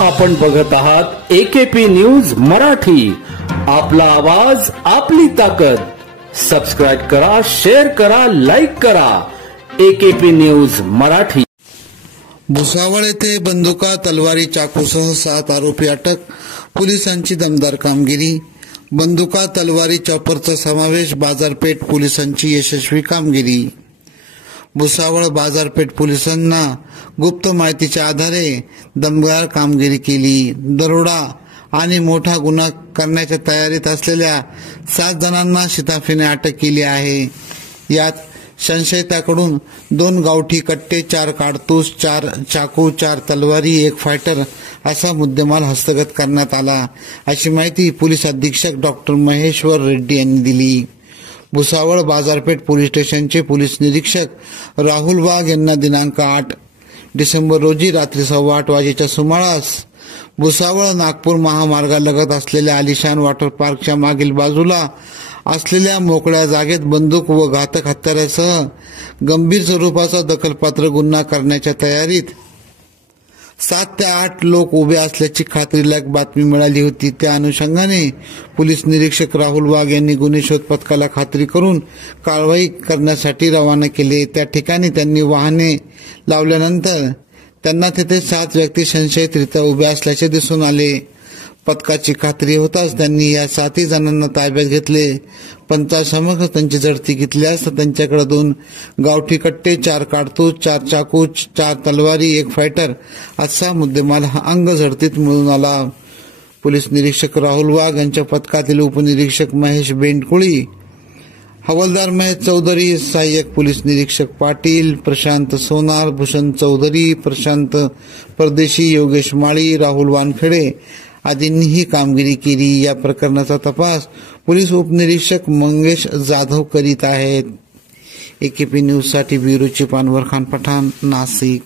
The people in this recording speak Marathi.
आपण बघत आहात एकेपी न्यूज मराठी. आपला आवाज आपली ताकद. सबस्क्राइब करा, शेअर करा, लाईक करा. AKP news Marathi. भुसावळ येथे बंदुका, तलवारी, चाकूसह 7 आरोपी अटक. पोलिसांची दमदार कामगिरी. बंदुका, तलवारी, चॉपरचा समावेश. बाजारपेठ पोलिसांची यशस्वी कामगिरी. भुसावळ बाजारपेठ पोलिसांना गुप्त माहितीच्या आधारे दमदार कामगिरी केली. दरोडा आणि मोठा गुन्हा करण्याच्या तयारीत असलेल्या 7 जणांना शिताफीने अटक केली आहे. यात संशयिताकडून 2 गावठी कट्टे, 4 काडतूस, 4 चाकू, 4 तलवारी, 1 फायटर असा मुद्देमाल हस्तगत करण्यात आला, अशी माहिती पोलीस अधीक्षक डॉक्टर महेश्वर रेड्डी यांनी दिली. भुसावळ बाजारपेठ पोलीस स्टेशनचे पोलीस निरीक्षक राहुल वाघ यांना दिनांक 8 डिसेंबर रोजी रात्री 8:15 वाजेच्या सुमारास भुसावळ नागपूर महामार्गालगत असलेल्या आलिशान वॉटर पार्कच्या मागील बाजूला असलेल्या मोकळ्या जागेत बंदूक व घातक हत्यारासह गंभीर स्वरूपाचा दखलपात्र गुन्हा करण्याच्या तयारीत 7 ते 8 लोक उभे असल्याची खात्रीलायक बातमी मिळाली होती. त्या अनुषंगाने पोलीस निरीक्षक राहुल वाघ यांनी गुन्हे शोध पथकाला खात्री करून कारवाई करण्यासाठी रवाना केले. त्या ठिकाणी त्यांनी वाहने लावल्यानंतर त्यांना तेथे 7 व्यक्ती संशयितरित्या उभे असल्याचे दिसून आले. पथकाची खात्री होताच त्यांनी या 7 जणांना ताब्यात घेतले. पंचासमक्ष त्यांची झडती घेतली असता त्यांच्याकडे 2 गावठी कट्टे, 4 काडतूस, 4 चाकू, 4 तलवारी, 1 फायटर असा मुद्देमाल अंग झडतीत मिळून आला. पोलीस निरीक्षक राहुल वाघ यांच्या पथकातील उपनिरीक्षक महेश बेंडकुळी, हवालदार महेश चौधरी, सहाय्यक पोलीस निरीक्षक पाटील, प्रशांत सोनार, भूषण चौधरी, प्रशांत परदेशी, योगेश माळी, राहुल वानखेडे आदींनी ही कामगिरी केली. या प्रकरणाचा तपास पोलीस उपनिरीक्षक मंगेश जाधव करीत आहेत. एकेपी न्यूज साठी ब्युरो चीफ अनवर खान पठाण, नाशिक.